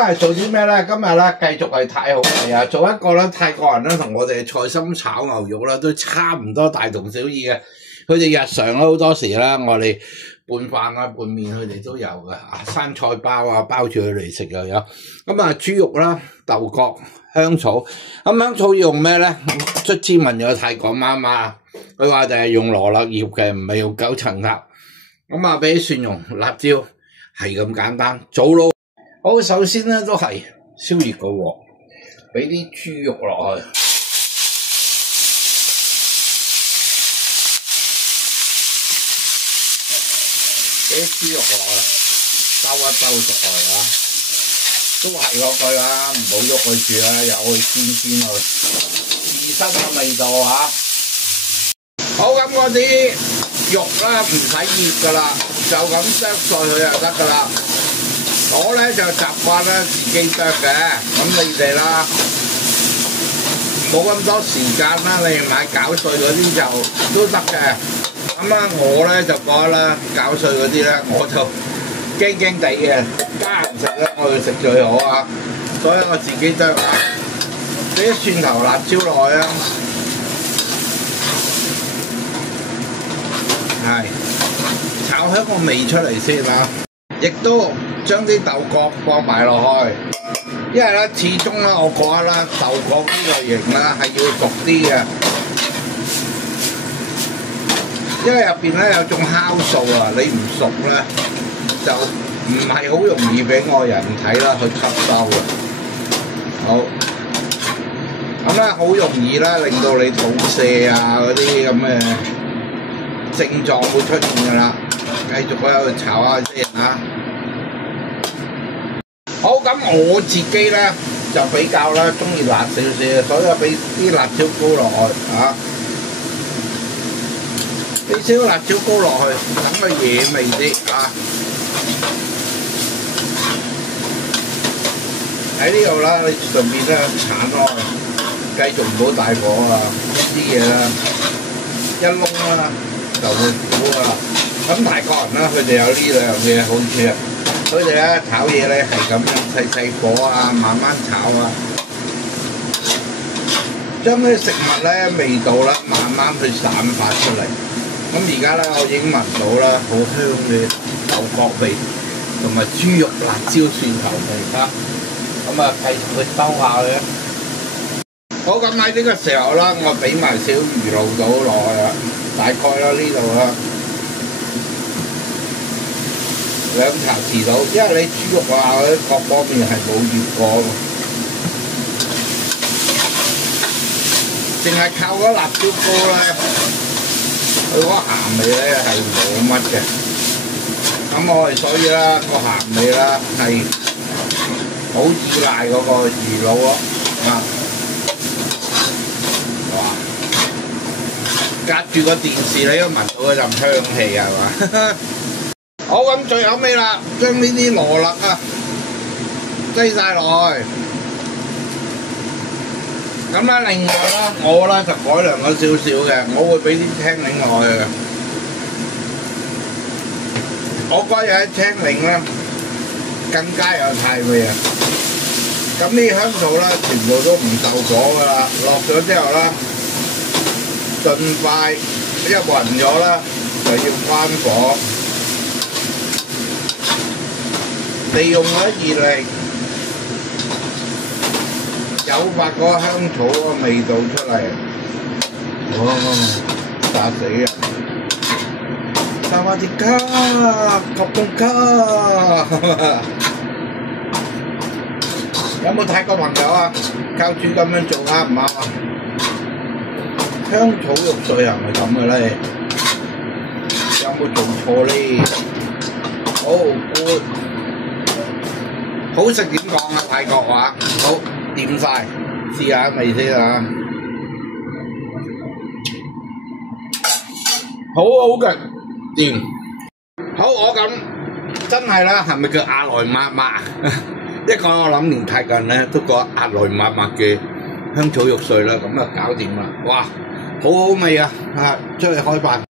日做啲咩咧？今日咧繼續係太好味啊！做一個咧泰國人咧同我哋嘅菜心炒牛肉咧都差唔多大同小異嘅。佢哋日常咧好多時咧，我哋拌飯啊、拌麵佢哋都有嘅。生菜包啊，包住佢嚟食又有。咁啊，豬肉啦、豆角、香草。咁香草要用咩咧？卒之問咗泰國媽媽，佢話就係用羅勒葉嘅，唔係用九層塔。咁啊，俾蒜蓉、辣椒，係咁簡單。早咯。好，首先咧都係燒熱個鑊，俾啲豬肉落去，俾啲豬肉落去，兜一兜熟佢啊！都係嗰句啦，唔好喐佢住啦，由佢煎佢，自身嘅味道啊！好，咁嗰啲肉啦唔使熱噶啦，就咁剁碎佢就得噶啦。我咧就習慣咧自己剁嘅，咁你哋啦冇咁多時間啦，你買攪碎嗰啲就都得嘅。咁啊，我咧就覺得啦，攪碎嗰啲咧我就驚驚地嘅，家人食咧我要食最好啊，所以我自己剁啊，俾啲蒜頭辣椒落去啊，係炒香個味出嚟先啦，亦都將啲豆角放埋落去，因為咧始終咧，我覺得啦，豆角呢類型咧係要熟啲嘅，因為入邊咧有種酵素啊，你唔熟咧就唔係好容易俾外人睇啦去吸收嘅。好，咁咧好容易啦，令到你肚瀉啊嗰啲咁嘅症狀會出現噶啦。繼續喺度炒下先嚇。好，咁我自己咧就比較啦，中意辣少少，所以俾啲辣椒膏落去嚇，俾少辣椒膏落去，等佢惹味啲嚇。喺呢度啦，你上邊咧鏟開，繼續唔好大火啊！啲嘢啦，一燶啦就會苦噶啦。咁泰國人啦，佢哋有呢兩嘅好處啊。佢哋咧炒嘢咧係咁樣細火啊，慢慢炒啊，將啲食物咧味道啦慢慢去散發出嚟。咁而家咧我已經聞到啦，好香嘅豆角味同埋豬肉、辣椒、蒜頭味啦。咁啊，繼續去兜下佢。好，咁喺呢個時候啦，我俾埋少魚露到落去啦，大概啦呢度啦。2茶匙到，因為你豬肉啊嗰啲各方面係冇醃過，淨係靠嗰辣椒膏咧，佢嗰鹹味咧係冇乜嘅。咁我哋所以啦，個鹹味啦係好依賴嗰個魚露咯，啊！哇！隔住個電視你都聞到嗰陣香氣係嘛？好，咁最後尾啦，將呢啲羅勒啊擠晒落去。咁咧，另外啦，我咧就改良咗少少嘅，我會俾啲青檸落去嘅。我覺得有啲青檸咧更加有泰味啊！咁呢啲香草啦，全部都唔受火噶啦，落咗之後啦，盡快一暈咗啦，就要關火。利用咗熱力，誘發嗰個香草嗰個味道出嚟，哇！炸死人！沙瓦迪卡，及公卡，有冇泰國朋友啊？教主咁樣做啱唔啱啊？香草肉碎係咪咁嘅咧？有冇做錯咧？好 good。好食點講啊？泰國話好掂晒，試下味先啊！好好嘅掂。好，我咁真係啦，係咪叫阿來抹抹？一講我諗連泰國人咧都覺得阿來抹抹嘅香草肉碎啦，咁啊搞掂啦！哇，好好味啊！出去開飯。